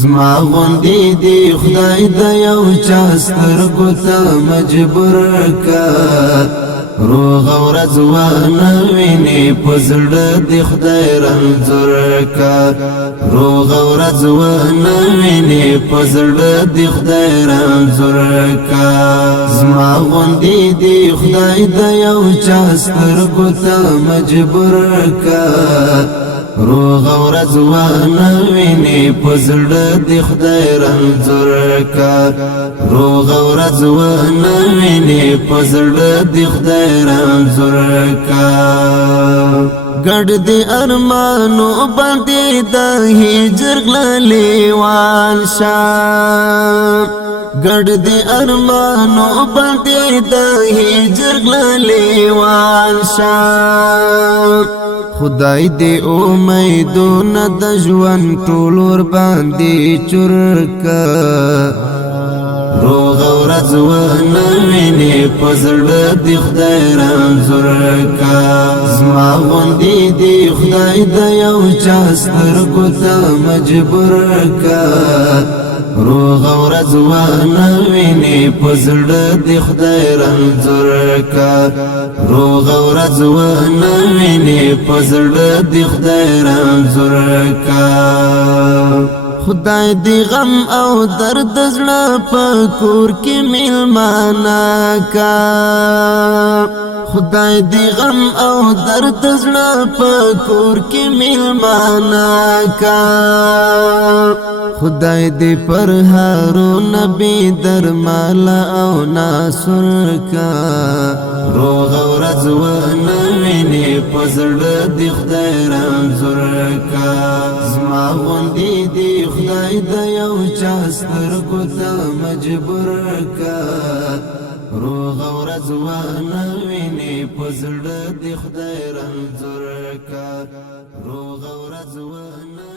زما غوندې دی خدای د یو چا سترګو ته مجبور کا روغ ورځ ونه وینې په زړه دی خدای رنځور کا روغ ورځ ونه وینې په زړه دی خدای رنځور کا زما غوندې دی خدای د یو چا سترګو ته مجبور کا روغ ورځ ونه وینې په زړه دی خدای رنځور کا روغ ورځ ونه وینې په زړه دی خدای رنځور کا ګډ دی ارمانو باندې د هجر لیوان شاه ګډ دی ارمانو باندې د هجر لیوان شاه خدای دې امیدونه د ژوند ټول ور باندې چورکا روغ ورځ ونه وینې په زړه دی خدای رنځور کا زما غوندې دی خدای د یو چا سترګو ته مجبور کا روغ ورځ ونه وینې په زړه دی خدای رنځور کا روغ ورځ ونه وینې په زړه دی خدای رنځور کا خدای دی غم او درد زړه په کور کې میلمانه کا خدای دی غم او درد زړه په کور کې میلمانه کا خدای دی پر هارون نبی درمال او ناصر کا روغ ورځ ونه وینې په زړه دی خدای رنځور کا زما غوندې دی خدای د یو چا سترګو ته مجبور کا روغ ورځ ونه وینې په زړه دی خدای رنځور کا روغ ورځ ونه